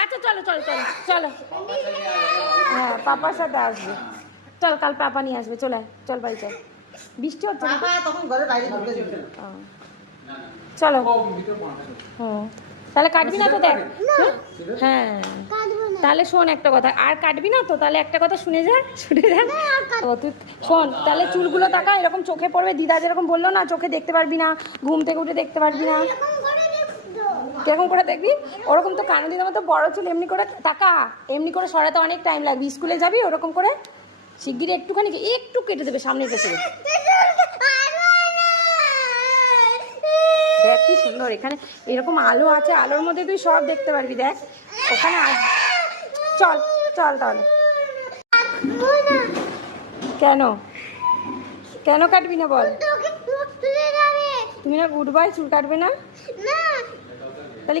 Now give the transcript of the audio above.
আচ্ছা চলো চলো চলো চলো। হ্যাঁ পাপার সাথে আসবে। চল কাল পাপা নিয়ে আসবে। চলে আয়, চল বাড়ি চল। বৃষ্টি হচ্ছে নাকি? চলো। হুম তাহলে কাটবি না তো? দেখ হ্যাঁ তাহলে শোন একটা কথা, আর কাটবি না তো? তাহলে একটা কথা শুনে যা, শুনে যা। ও তুই শোন তাহলে, চুলগুলো তাকা, এরকম চোখে পড়বে। দিদা যেরকম বললো না, চোখে দেখতে পারবি না, ঘুম থেকে উঠে দেখতে পারবি না। কেরকম করে দেখবি? ওরকম তো কানে দিদার মতো বড় চুল, এমনি করে তাকা, এমনি করে সরাতে অনেক টাইম লাগবে। স্কুলে যাবি ওরকম করে? শিগগিরি একটুখানি একটু কেটে দেবে, সামনে কেটে দেবে। দেখ কি সুন্দর, এখানে এরকম আলো আছে, আলোর মধ্যে তুই সব দেখতে পারবি। দেখ ওখানে চল চল তাহলে। কেন কেন কাটবি না বল? তুমি না গুড বাই, চুল কাটবে না?